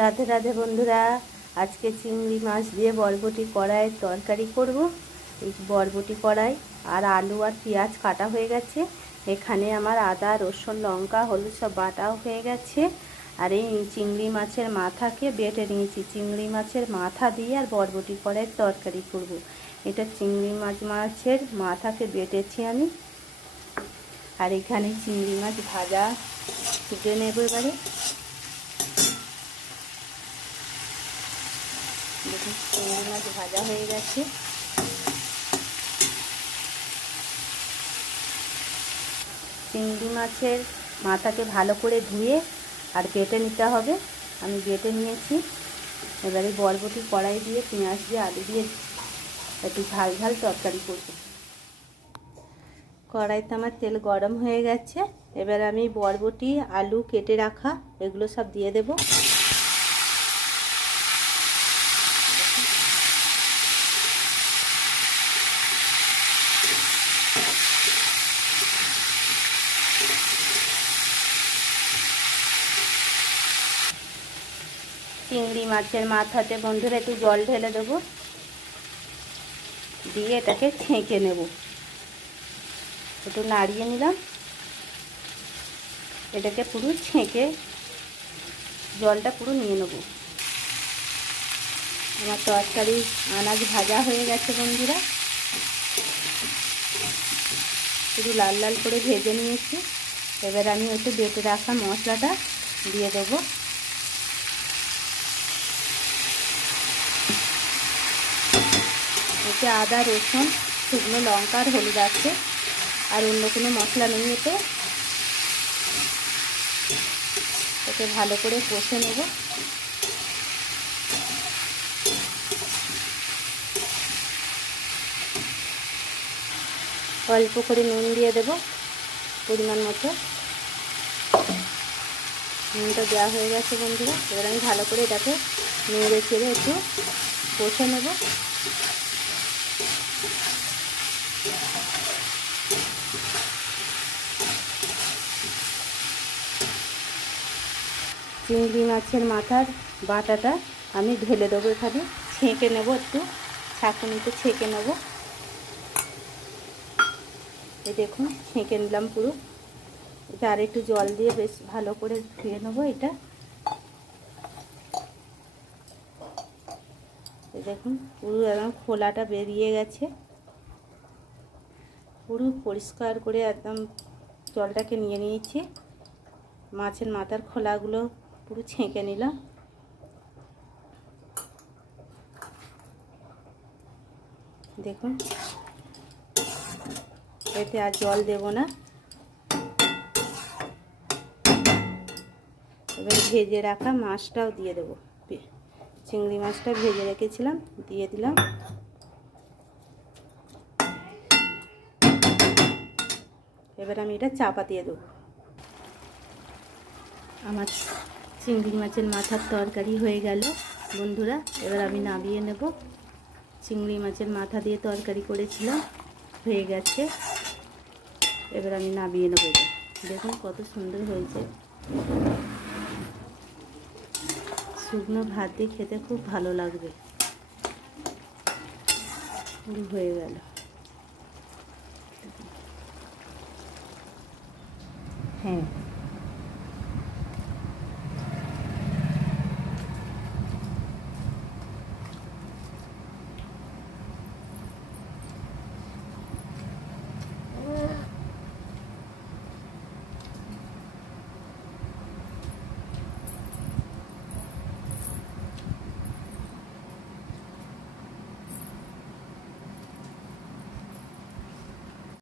রাধে রাধে বন্ধুরা, আজকে চিংড়ি মাছ দিয়ে বরবটি কড়াইয়ের তরকারি করব। এই বরবটি কড়াই আর আলু আর পেঁয়াজ কাটা হয়ে গেছে। এখানে আমার আদা রসুন লঙ্কা হলুদ সব বাটাও হয়ে গেছে। আর এই চিংড়ি মাছের মাথাকে বেটে নিয়েছি। চিংড়ি মাছের মাথা দিয়ে আর বরবটি কড়াইয়ের তরকারি করব। এটা চিংড়ি মাছের মাথাকে বেটেছি আমি। আর এখানে চিংড়ি মাছ ভাজা তুলে নেব। এবারে দেখুন চিংড়ি মাছ ভাজা হয়ে গেছে। চিংড়ি মাছের মাথাকে ভালো করে ধুয়ে আর বেটে নিতে হবে। আমি বেটে নিয়েছি। এবারে বরবটি কড়াই দিয়ে পেঁয়াজ দিয়ে আলু দিয়ে একটু ঝাল ঝাল তরকারি করব। কড়াইতে আমার তেল গরম হয়ে গেছে। এবার আমি বরবটি আলু কেটে রাখা এগুলো সব দিয়ে দেব। চিংড়ি মাছের মাথাতে বন্ধুরা একটু জল ঢেলে দেবো, দিয়ে এটাকে ছেঁকে নেব। একটু নাড়িয়ে নিলাম, এটাকে পুরো ছেঁকে জলটা পুরো নিয়ে নেব। আমার তরকারি আনাজ ভাজা হয়ে গেছে বন্ধুরা, পুরো লাল লাল করে ভেজে নিয়েছি। এবার আমি একটু বেটে রাখা মশলাটা দিয়ে দেবো। এতে আদা রসুন শুকনো লঙ্কা আর হলুদ আছে, আর অন্য কোনো মশলা নেই এতে। এতে ভালো করে কষে নেব। অল্প করে নুন দিয়ে দেব পরিমাণ মতো। নুনটা দেওয়া হয়ে গেছে বন্ধুরা। এবার আমি ভালো করে এটাকে নেড়ে চেড়ে একটু কষে নেব। চিংড়ি মাছের মাথার বাটাটা আমি ঢেলে দেবো এখানে। ছেঁকে নেব, একটু ছাঁকুনিতে ছেঁকে নেব। এই দেখুন ছেঁকে নিলাম পুরো। এটা আর একটু জল দিয়ে বেশ ভালো করে ধুয়ে নেবো এটা। এই দেখুন পুরো একদম খোলাটা বেরিয়ে গেছে। পুরো পরিষ্কার করে একদম জলটাকে নিয়ে নিয়েছি। মাছের মাথার খোলাগুলো পুরো ছেঁকে নিলাম। দেখুন এতে আর জল দেব না। এবার ভেজে রাখা মাছটাও দিয়ে দেবো। চিংড়ি মাছটা ভেজে রেখেছিলাম, দিয়ে দিলাম। এবার আমি এটা চাপা দিয়ে দেবো। আমার চিংড়ি মাছের মাথার তরকারি হয়ে গেল বন্ধুরা। এবার আমি নামিয়ে নেব। চিংড়ি মাছের মাথা দিয়ে তরকারি করেছিলাম, হয়ে গেছে। এবার আমি নামিয়ে নেব। এটা দেখুন কত সুন্দর হয়েছে। শুকনো ভাত দিয়ে খেতে খুব ভালো লাগবে। হয়ে গেল। হ্যাঁ।